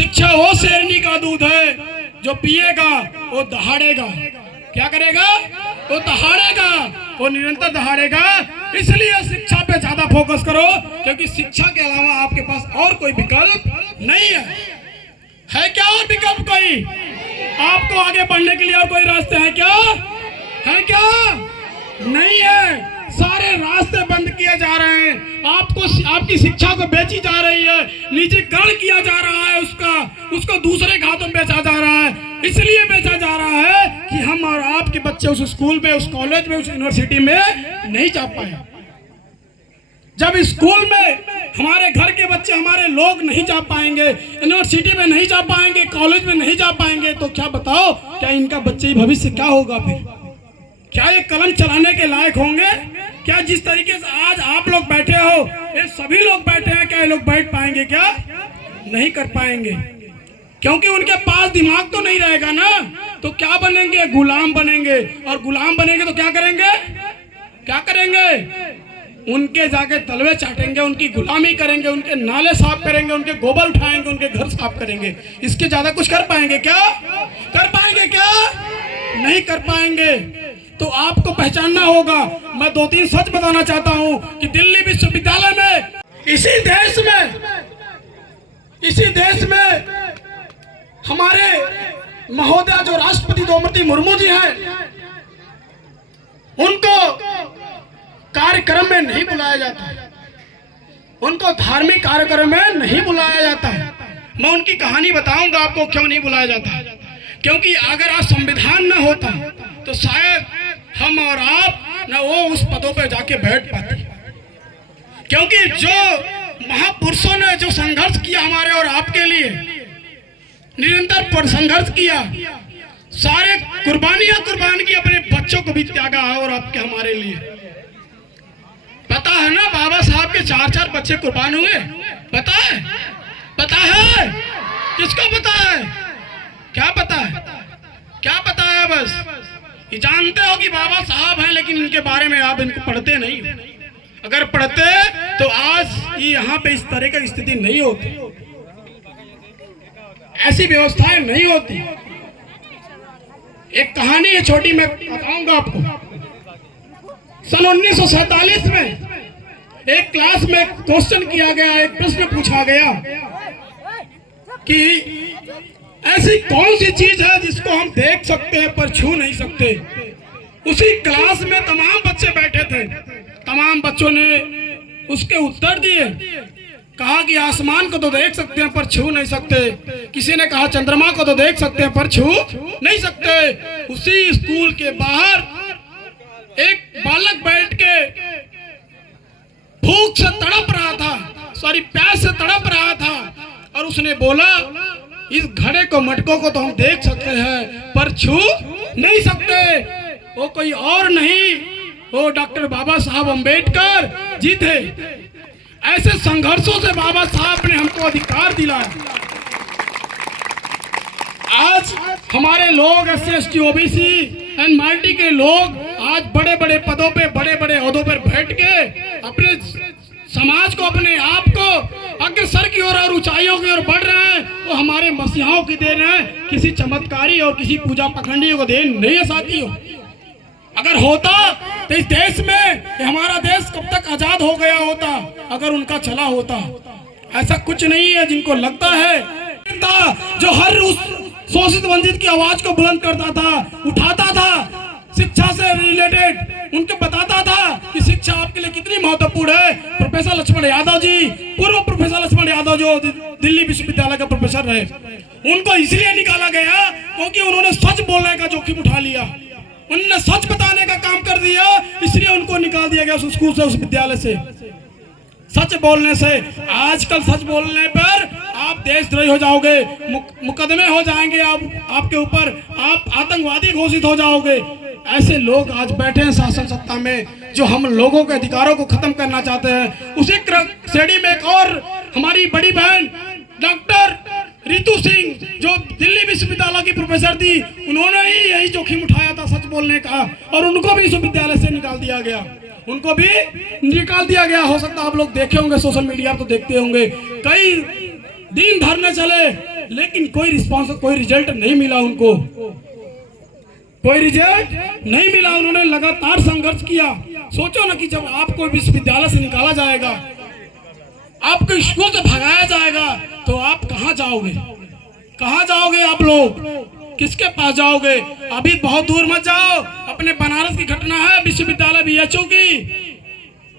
शिक्षा वो शेरनी का दूध है जो पिएगा वो दहाड़ेगा। क्या करेगा? वो दहाड़ेगा, वो निरंतर दहाड़ेगा। इसलिए शिक्षा पे ज्यादा फोकस करो, क्योंकि शिक्षा के अलावा आपके पास और कोई विकल्प नहीं है क्या? और विकल्प कोई आपको आगे बढ़ने के लिए और कोई रास्ते हैं क्या? है क्या? नहीं है। सारे रास्ते बंद किए जा रहे हैं। आपको आपकी शिक्षा को बेची जा रही है, निजीकरण किया जा रहा है, उसको दूसरे के हाथों में बेचा जा रहा है। इसलिए बेचा जा रहा है कि हम और आपके बच्चे उस स्कूल में, उस कॉलेज में, उस यूनिवर्सिटी में नहीं जा पाए। जब स्कूल में हमारे घर के बच्चे, हमारे लोग नहीं जा पाएंगे, यूनिवर्सिटी में नहीं जा पाएंगे, कॉलेज में नहीं जा पाएंगे, तो क्या बताओ, क्या इनका बच्चे भविष्य क्या होगा? फिर क्या ये कलम चलाने के लायक होंगे? क्या जिस तरीके से आज आप लोग बैठे हो, ये सभी लोग बैठे हैं, क्या ये लोग बैठ पाएंगे? क्या नहीं कर पाएंगे, क्योंकि उनके पास दिमाग तो नहीं रहेगा ना। तो क्या बनेंगे? गुलाम बनेंगे। और गुलाम बनेंगे तो क्या करेंगे? क्या करेंगे? उनके जाके तलवे चाटेंगे, उनकी गुलामी करेंगे, उनके नाले साफ करेंगे, उनके गोबर उठाएंगे, उनके घर साफ करेंगे। इसके ज्यादा कुछ कर पाएंगे क्या? कर पाएंगे क्या? नहीं कर पाएंगे। तो आपको पहचानना होगा। मैं 2-3 सच बताना चाहता हूं कि दिल्ली विश्वविद्यालय में, इसी देश में हमारे महोदय जो राष्ट्रपति द्रौपदी मुर्मू जी हैं, उनको कार्यक्रम में नहीं बुलाया जाता है, उनको धार्मिक कार्यक्रम में नहीं बुलाया जाता है। मैं उनकी कहानी बताऊंगा आपको क्यों नहीं बुलाया जाता है। क्योंकि अगर आज संविधान न होता तो शायद हम और आप न वो उस पदों पे जाके बैठ पाते। क्योंकि जो महापुरुषों ने जो संघर्ष किया हमारे और आपके लिए, निरंतर संघर्ष किया, सारे कुर्बान की, अपने बच्चों को भी त्यागा है और आपके हमारे लिए। पता है ना, बाबा साहब के 4-4 बच्चे कुर्बान हुए। पता है? पता है? किसको पता है? क्या पता है? क्या पता है? बस ये जानते हो कि बाबा साहब हैं, लेकिन इनके बारे में आप इनको पढ़ते नहीं हो। अगर पढ़ते तो आज ये यहाँ पे इस तरह की स्थिति नहीं होती, ऐसी व्यवस्थाएं नहीं होती। एक कहानी है छोटी, मैं बताऊंगा आपको। सन 1947 में एक क्लास में क्वेश्चन किया गया, एक प्रश्न पूछा गया कि ऐसी कौन सी चीज है जिसको हम देख सकते हैं पर छू नहीं सकते। उसी क्लास में तमाम बच्चे बैठे थे, तमाम बच्चों ने उसके उत्तर दिए। कहा कि आसमान को तो देख सकते हैं पर छू नहीं सकते। किसी ने कहा चंद्रमा को तो देख सकते हैं पर छू नहीं सकते। उसी स्कूल के बाहर एक बालक बैठ के भूख से तड़प रहा था, प्यास से तड़प रहा था, और उसने बोला इस घड़े को, मटकों को तो हम देख सकते हैं पर छू नहीं सकते। वो कोई और नहीं, वो डॉक्टर बाबा साहब अम्बेडकर जी थे। ऐसे संघर्षों से बाबा साहब ने हमको अधिकार दिलाया। आज हमारे लोग SC, ST, OBC and minority के लोग आज बड़े बड़े पदों पे, बड़े बड़े ओहदों पर बैठ के अपने समाज को, अपने आप को अग्रसर की ओर और ऊंचाइयों की ओर बढ़ रहे हैं। वो हमारे मसीहाओं की देन है, किसी चमत्कारी और किसी पूजा पखंडियों को देन नहीं है साथियों। अगर होता तो इस देश में, हमारा देश कब तक आजाद हो गया होता अगर उनका चला होता। ऐसा कुछ नहीं है। जिनको लगता है जो हर उस शोषित वंचित की आवाज को बुलंद करता था, उठाता था, शिक्षा से रिलेटेड उनको बताता था कि शिक्षा आपके लिए कितनी महत्वपूर्ण है। प्रोफेसर लक्ष्मण यादव जी, पूर्व प्रोफेसर लक्ष्मण यादव जो दिल्ली विश्वविद्यालय का प्रोफेसर रहे, उनको इसलिए निकाला गया क्योंकि उन्होंने सच बोलने का जोखिम उठा लिया, उन्होंने सच बताने का काम कर दिया, इसलिए उनको निकाल दिया गया उस स्कूल से, उस विद्यालय से। सच बोलने से, आजकल सच बोलने पर आप देशद्रोही हो जाओगे, मुकदमे हो जाएंगे आपके ऊपर, आप आतंकवादी घोषित हो जाओगे। ऐसे लोग आज बैठे हैं शासन सत्ता में जो हम लोगों के अधिकारों को खत्म करना चाहते हैं। उसी श्रेणी में एक और हमारी बड़ी बहन डॉक्टर रितु सिंह जो दिल्ली विश्वविद्यालय की प्रोफेसर थी, उन्होंने ही यही जोखिम उठाया था सच बोलने का, और उनको भी विश्वविद्यालय से निकाल दिया गया, उनको भी निकाल दिया गया। हो सकता है आप लोग देखे होंगे सोशल मीडिया तो देखते होंगे, कई दिन धरने चले, लेकिन कोई रिस्पॉन्स, कोई रिजल्ट नहीं मिला उनको, कोई रिजल्ट नहीं मिला। उन्होंने लगातार संघर्ष किया। सोचो ना कि जब आपको विश्वविद्यालय से निकाला जाएगा, आपको स्कूल से भगाया जाएगा, तो आप कहाँ जाओगे? कहाँ जाओगे आप लोग? किसके पास जाओगे? अभी बहुत दूर मत जाओ। अपने बनारस की घटना है, विश्वविद्यालय बीएचयू की।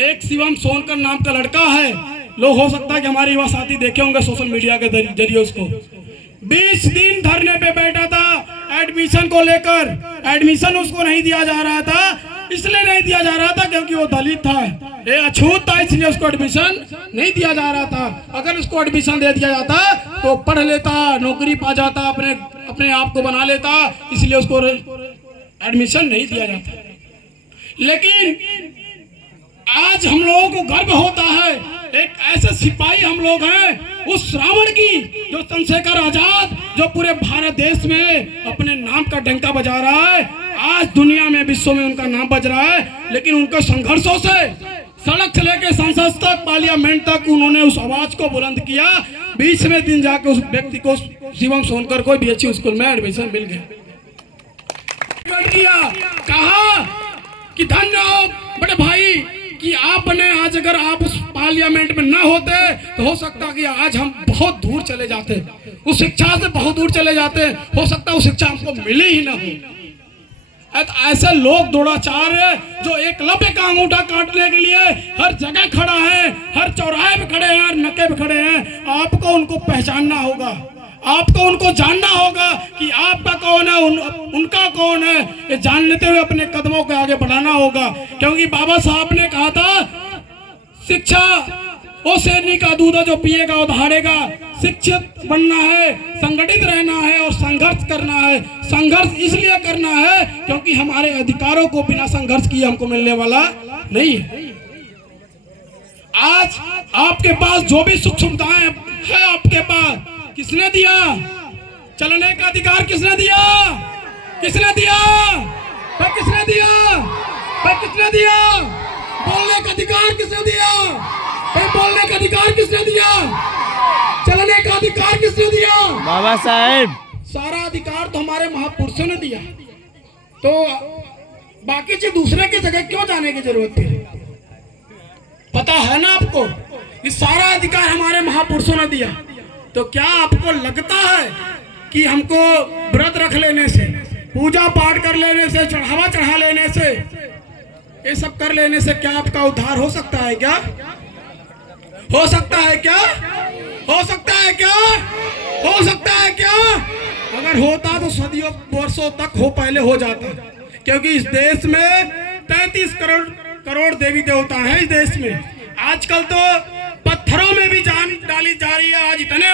एक शिवम सोनकर नाम का लड़का है, लोग हो सकता है कि हमारे युवा साथी देखे होंगे सोशल मीडिया के जरिए उसको। 20 दिन धरने पे बैठा था एडमिशन को लेकर। एडमिशन उसको नहीं दिया जा रहा था, इसलिए नहीं दिया जा रहा था क्योंकि वो दलित था, ये अछूत था, इसलिए उसको एडमिशन नहीं दिया जा रहा था। अगर उसको एडमिशन दे दिया जाता तो पढ़ लेता, नौकरी पा जाता, अपने आप को बना लेता, इसलिए उसको एडमिशन नहीं दिया जाता। लेकिन आज हम लोगों को गर्व होता है, एक ऐसे सिपाही हम लोग हैं उस रावण की, जो चंद्रशेखर आजाद, जो पूरे भारत देश में अपने नाम का डंका बजा रहा है। आज दुनिया में, विश्व में उनका नाम बज रहा है। लेकिन उनके संघर्षों से सड़क से लेकर संसद तक, पार्लियामेंट तक उन्होंने उस आवाज को बुलंद किया। 20 में दिन जाके उस व्यक्ति को, शिवम सोनकर को बीएचयू स्कूल में एडमिशन मिल गया। कहा कि धन्य हो बड़े भाई कि आपने आज, अगर आप उस पार्लियामेंट में ना होते तो हो सकता कि आज हम बहुत दूर चले जाते, उस शिक्षा से बहुत दूर चले जाते। हो सकता उस शिक्षा हमको मिली ही ना हो। ऐसे लोग दुराचार है जो एकलव्य का अंगूठा काटने के लिए हर जगह खड़ा है, हर चौराहे पे खड़े हैं, हर नक्के पे खड़े हैं। आपको उनको पहचानना होगा, आपको उनको जानना होगा कि आपका कौन है, उनका कौन है। ये जान लेते हुए अपने कदमों को आगे बढ़ाना होगा। क्योंकि बाबा साहब ने कहा था, शिक्षा वो शेरनी का दूध है जो पिएगा वो दहाड़ेगा। शिक्षित बनना है, संगठित रहना है और संघर्ष करना है। संघर्ष इसलिए करना है क्योंकि हमारे अधिकारों को बिना संघर्ष किए हमको मिलने वाला नहीं है। आज आपके पास जो भी सुख सुविधाएं है, आपके पास किसने दिया? चलने का अधिकार किसने दिया? किसने दिया? किसने दिया? किसने दिया? बोलने का अधिकार किसने दिया? बोलने का अधिकार किसने दिया? चलने का अधिकार किसने दिया? बाबा साहेब। सारा अधिकार तो हमारे महापुरुषों ने दिया, तो बाकी चीज दूसरे की जगह क्यों जाने की जरूरत थी? पता है ना आपको, ये सारा अधिकार हमारे महापुरुषों ने दिया। तो क्या आपको लगता है कि हमको व्रत रख लेने से, पूजा पाठ कर लेने से, चढ़ावा चढ़ा लेने से, ये सब कर लेने से क्या आपका उद्धार हो सकता है? क्या हो सकता है? क्या हो सकता है? क्या हो सकता है? क्या अगर होता तो सदियों वर्षों तक पहले हो जाता। क्योंकि इस देश में 33 करोड़ देवी देवता हैं। इस देश में आजकल तो पत्थरों में भी जान डाली जा रही है। आज इतने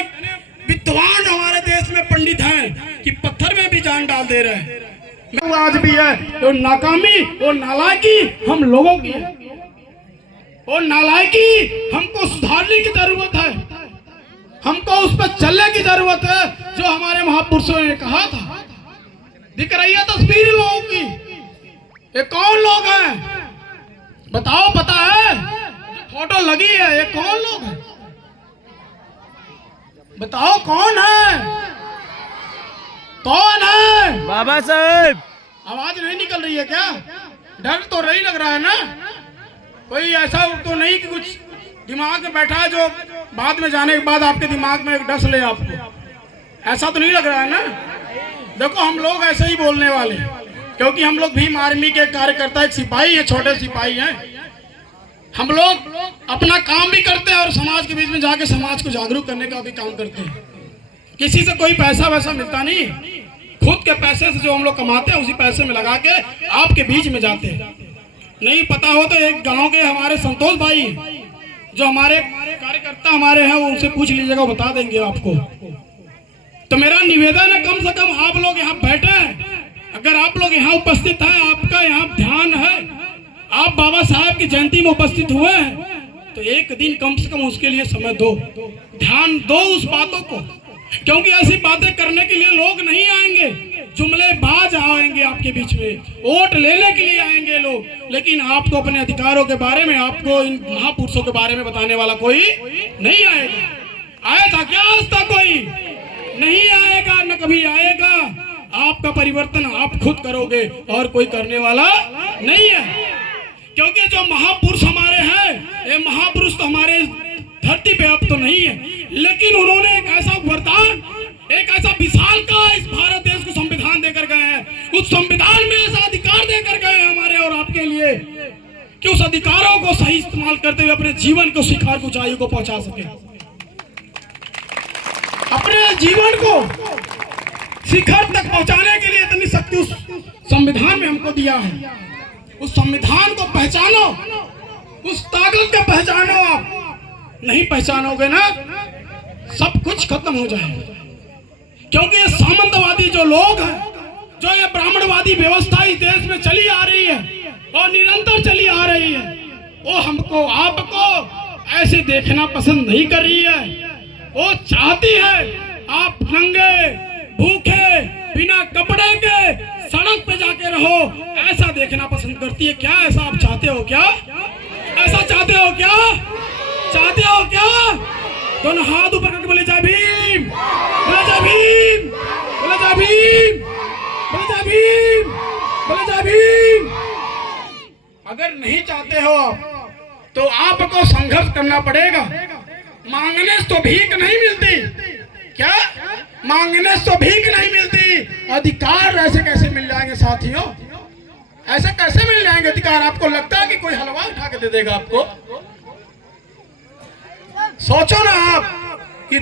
विद्वान हमारे देश में पंडित हैं कि पत्थर में भी जान डाल दे रहे हैं। आज भी है तो नाकामी और नालायकी हम लोगों की है, और नालायकी हमको सुधारने की जरूरत है। हमको उस पर चलने की जरूरत है जो हमारे महापुरुषों ने कहा था। दिख रही है तस्वीर लोगों की, ये कौन लोग हैं बताओ? पता है? फोटो लगी है, ये कौन लोग हैं बताओ? कौन है? कौन है? बाबा साहेब। आवाज नहीं निकल रही है क्या? डर तो नहीं लग रहा है ना? कोई ऐसा तो नहीं कि कुछ दिमाग में बैठा है जो बाद में जाने के बाद आपके दिमाग में डस ले आपको? ऐसा तो नहीं लग रहा है ना? देखो, हम लोग ऐसे ही बोलने वाले, क्योंकि हम लोग भीम आर्मी के कार्यकर्ता, एक सिपाही है, छोटे सिपाही हैं। हम लोग अपना काम भी करते हैं और समाज के बीच में जाके समाज को जागरूक करने का भी काम करते हैं। किसी से कोई पैसा वैसा मिलता नहीं, खुद के पैसे से जो हम लोग कमाते हैं उसी पैसे में लगा के आपके बीच में जाते हैं। नहीं पता हो तो एक गांव के हमारे संतोष भाई, जो हमारे कार्यकर्ता हमारे हैं, वो उनसे पूछ लीजिएगा, वो बता देंगे आपको। तो मेरा निवेदन है, कम से कम आप लोग यहाँ बैठे हैं, अगर आप लोग यहाँ उपस्थित हैं, आपका यहाँ ध्यान है, आप बाबा साहब की जयंती में उपस्थित हुए हैं, तो एक दिन कम से कम उसके लिए समय दो, ध्यान दो उस बातों को। क्योंकि ऐसी बातें करने के लिए लोग नहीं आएंगे, जुमलेबाज आएंगे आपके बीच में, वोट लेने के लिए आएंगे लोग, लेकिन आपको अपने अधिकारों के बारे में, आपको इन महापुरुषों के बारे में बताने वाला कोई नहीं आएगा। आया था क्या आज तक कोई? नहीं आएगा, न कभी आएगा। आपका परिवर्तन आप खुद करोगे और कोई करने वाला नहीं है। क्योंकि जो महापुरुष हमारे हैं, ये महापुरुष तो हमारे धरती पे अब तो नहीं है, लेकिन उन्होंने एक ऐसा वरदान, एक ऐसा विशाल का इस भारत देश को संविधान देकर गए हैं। उस संविधान में ऐसा अधिकार देकर गए हैं हमारे और आपके लिए कि उस अधिकारों को सही इस्तेमाल करते हुए अपने जीवन को शिखर ऊंचाई को पहुंचा सके। अपने जीवन को शिखर तक पहुंचाने के लिए इतनी शक्ति उस संविधान में हमको दिया है। उस संविधान को पहचानो, उस ताकत को पहचानो। आप नहीं पहचानोगे ना, सब कुछ खत्म हो जाएगा। क्योंकि ये सामंतवादी जो लोग हैं, जो ये ब्राह्मणवादी व्यवस्था इस देश में चली आ रही है और निरंतर चली आ रही है, वो हमको आपको ऐसे देखना पसंद नहीं कर रही है। वो चाहती है आप नंगे भूखे बिना कपड़े के सड़क पे जाके रहो, ऐसा देखना पसंद करती है। क्या ऐसा आप चाहते हो क्या? ऐसा चाहते हो क्या? चाहते हो क्या? दोनों हाथ ऊपर करके बोले जय भीम, बोले जय भीम, बोले जय भीम, बोले जय भीम, बोले जय भीम। अगर नहीं चाहते हो तो आपको संघर्ष करना पड़ेगा। मांगने से तो भीख नहीं मिलती। क्या? मांगने से तो भीख नहीं मिलती। अधिकार ऐसे कैसे मिल जाएंगे साथियों? ऐसे कैसे मिल जाएंगे अधिकार? आपको लगता है कि कोई हलवा उठा के दे देगा आपको? सोचो ना आप कि